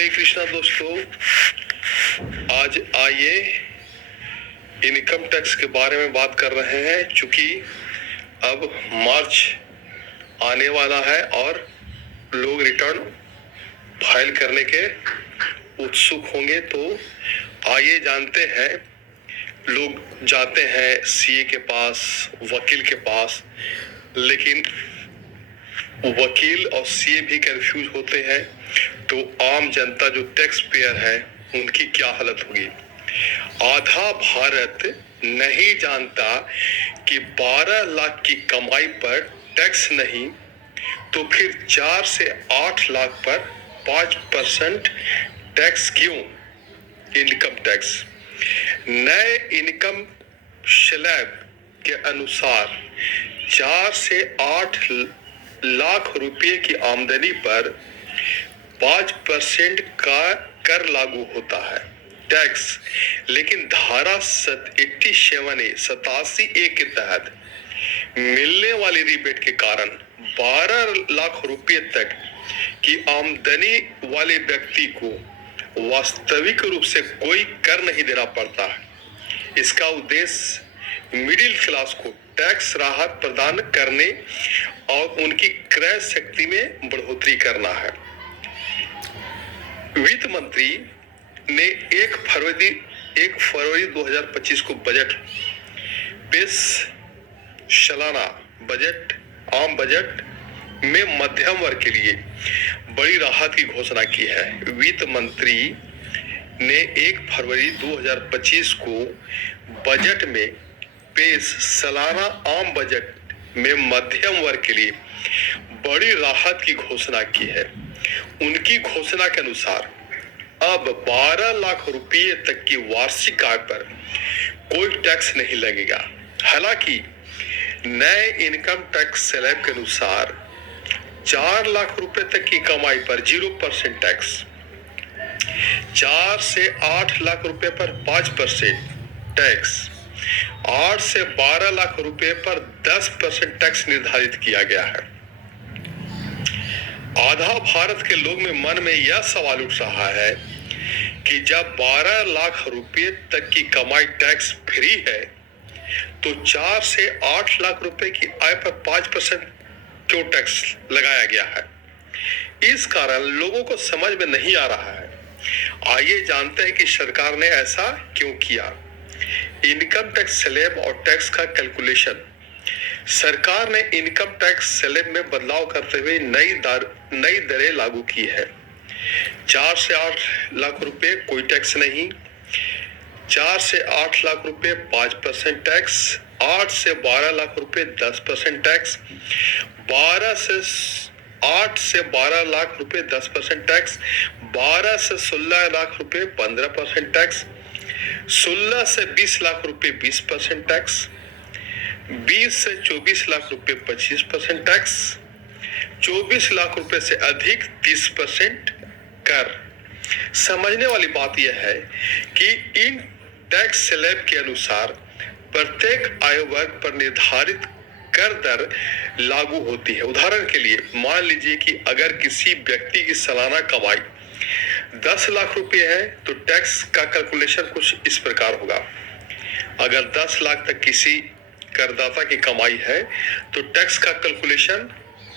हरे कृष्णा दोस्तों, आज आइए इनकम टैक्स के बारे में बात कर रहे हैं। चूंकि अब मार्च आने वाला है और लोग रिटर्न फाइल करने के उत्सुक होंगे, तो आइए जानते हैं। लोग जाते हैं सीए के पास, वकील के पास, लेकिन वकील और सीए भी कंफ्यूज होते हैं, तो आम जनता जो टैक्स पेयर है उनकी क्या हालत होगी। आधा भारत नहीं जानता कि 12 लाख की कमाई पर टैक्स नहीं, तो फिर 4 से 8 लाख पर 5% टैक्स क्यों? इनकम टैक्स नए इनकम स्लैब के अनुसार 4 से 8 लाख रुपए की आमदनी पर 5% का कर लागू होता है टैक्स। लेकिन धारा 87A के तहत मिलने वाली रिबेट के कारण 12 लाख रुपए तक की आमदनी वाले व्यक्ति को वास्तविक रूप से कोई कर नहीं देना पड़ता है। इसका उद्देश्य मिडिल क्लास को टैक्स राहत प्रदान करने और उनकी क्रय शक्ति में बढ़ोतरी करना है। वित्त मंत्री ने 1 फरवरी 2025 को बजट पेश सालाना बजट आम बजट में मध्यम वर्ग के लिए बड़ी राहत की घोषणा की है। वित्त मंत्री ने 1 फरवरी 2025 को बजट में पेश सालाना आम बजट में मध्यम वर्ग के लिए बड़ी राहत की घोषणा की है। उनकी घोषणा के अनुसार अब 12 लाख रुपए तक की वार्षिक आय पर कोई टैक्स नहीं लगेगा। हालांकि नए इनकम टैक्स स्लैब के अनुसार 4 लाख रुपए तक की कमाई पर 0% टैक्स, 4 से 8 लाख रुपए पर 5% टैक्स, 8 से 12 लाख रुपए पर 10% टैक्स निर्धारित किया गया है। आधा भारत के लोग में मन में यह सवाल उठ रहा है कि जब 12 लाख रुपए तक की कमाई टैक्स फ्री है, तो 4 से 8 लाख रुपए की आय पर 5% क्यों टैक्स लगाया गया है। इस कारण लोगों को समझ में नहीं आ रहा है। आइए जानते हैं कि सरकार ने ऐसा क्यों किया। इनकम टैक्स स्लैब और टैक्स का कैलकुलेशन। सरकार ने इनकम टैक्स स्लैब में बदलाव करते हुए नई दरें लागू की है। 4 से 8 लाख रुपए कोई टैक्स नहीं, 4 से 8 लाख रुपए 5% टैक्स, 8 से 12 लाख रुपए 10% टैक्स, 8 से 12 लाख रुपए 10% टैक्स, 12 से 16 लाख रुपए 15% टैक्स, 16 से 20 लाख रुपए 20% टैक्स, 20 से 24 लाख रुपए 25% टैक्स, 24 लाख रुपए से अधिक 30% कर। समझने वाली बात यह है कि इन टैक्स स्लैब के अनुसार प्रत्येक आयु वर्ग पर निर्धारित कर दर लागू होती है। उदाहरण के लिए मान लीजिए कि अगर किसी व्यक्ति की सालाना कमाई 10 लाख रुपए है, तो टैक्स का कैलकुलेशन कुछ इस प्रकार होगा। अगर 10 लाख तक किसी करदाता की कमाई है, तो टैक्स का कैलकुलेशन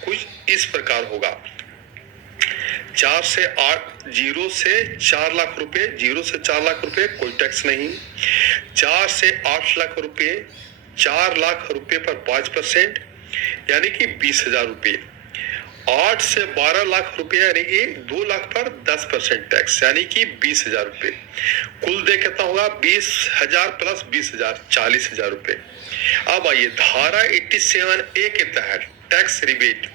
कुछ इस प्रकार होगा। 0 से 4 लाख रुपए, 0 से 4 लाख रुपए कोई टैक्स नहीं, 4 से 8 लाख रुपए, 4 लाख रुपए पर 5% यानी कि 20,000 रुपए, 8 से 12 लाख रुपए यानी कि 2 लाख पर 10% टैक्स यानी कि 20,000 रुपए। कुल दे कितना होगा? 20,000 प्लस 20,000 40,000 रुपए। अब आइए धारा 87A के तहत टैक्स रिबेट।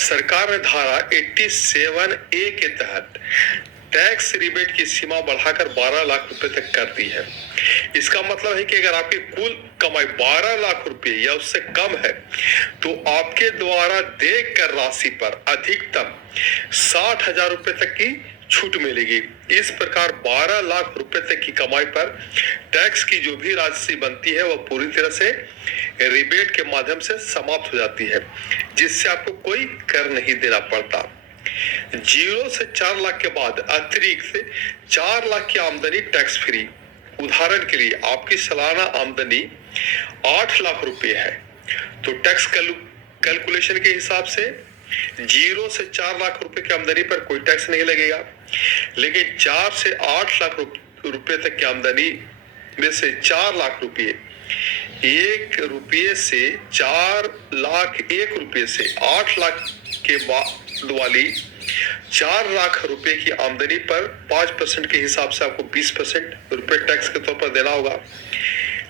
सरकार ने धारा 87A के तहत टैक्स रिबेट की सीमा बढ़ाकर 12 लाख रुपए तक कर दी है। इसका मतलब है कि अगर आपकी कुल कमाई 12 लाख रुपए या उससे कम है, तो आपके द्वारा देय कर राशि पर अधिकतम 60,000 रुपए तक की छूट मिलेगी। इस प्रकार 12 लाख रुपए तक की कमाई पर टैक्स की जो भी राशि बनती है, वह पूरी तरह से रिबेट के माध्यम से समाप्त हो जाती है, जिससे आपको कोई कर नहीं देना पड़ता। 0 से 4 लाख के बाद अतिरिक्त 4 लाख की आमदनी टैक्स फ्री। उदाहरण के लिए आपकी सालाना आमदनी 8 लाख रुपए है तो टैक्स कैलकुलेशन के हिसाब से 0 से 4 लाख रुपए की आमदनी पर कोई टैक्स नहीं लगेगा, लेकिन 4 से 8 लाख रुपए तक की आमदनी में से 4 लाख रुपए 1 रुपये से 4 लाख 1 रुपये से 8 लाख के बाद वाली 4 लाख रुपए की आमदनी पर 5% के हिसाब से आपको 20% रुपए टैक्स के तौर पर देना होगा।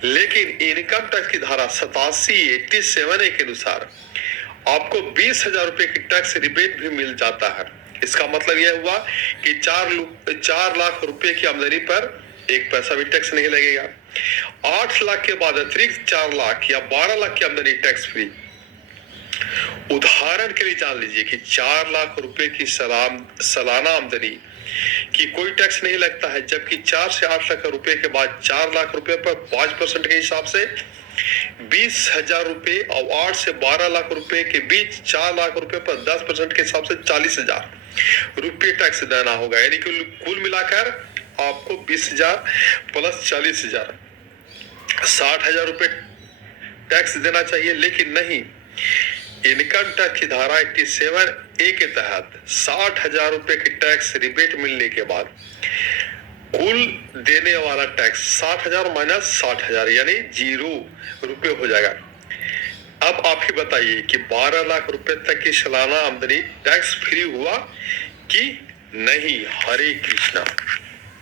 लेकिन इनकम टैक्स की धारा 87 के अनुसार आपको 20,000 रुपए की टैक्स रिबेट भी मिल जाता है। इसका मतलब यह हुआ कि 4 लाख रुपए की आमदनी पर 1 पैसा भी टैक्स नहीं लगेगा। 8 लाख के बाद अतिरिक्त 4 लाख या 12 लाख की आमदनी टैक्स फ्री। उदाहरण के लिए जान लीजिए कि 4 लाख रुपए की सालाना आमदनी की कोई टैक्स नहीं लगता है, जबकि 4 से 8 लाख रुपए के बाद 4 लाख रुपए पर 5% के हिसाब से 20,000 रुपए और 8 से 12 लाख रुपए के बीच 4 लाख रुपए पर 10% के हिसाब से 40,000 रुपए टैक्स देना होगा। यानी कि कुल मिलाकर आपको 20,000 प्लस 40,000 60,000 रुपए टैक्स देना चाहिए। लेकिन नहीं, इनकम टैक्स की धारा 87A के तहत 60,000 रुपए की टैक्स रिबेट मिलने के बाद कुल देने वाला टैक्स 60,000 माइनस 60,000 यानी 0 रुपए हो जाएगा। अब आप ही बताइए कि 12 लाख रुपए तक की सालाना आमदनी टैक्स फ्री हुआ कि नहीं। हरे कृष्णा।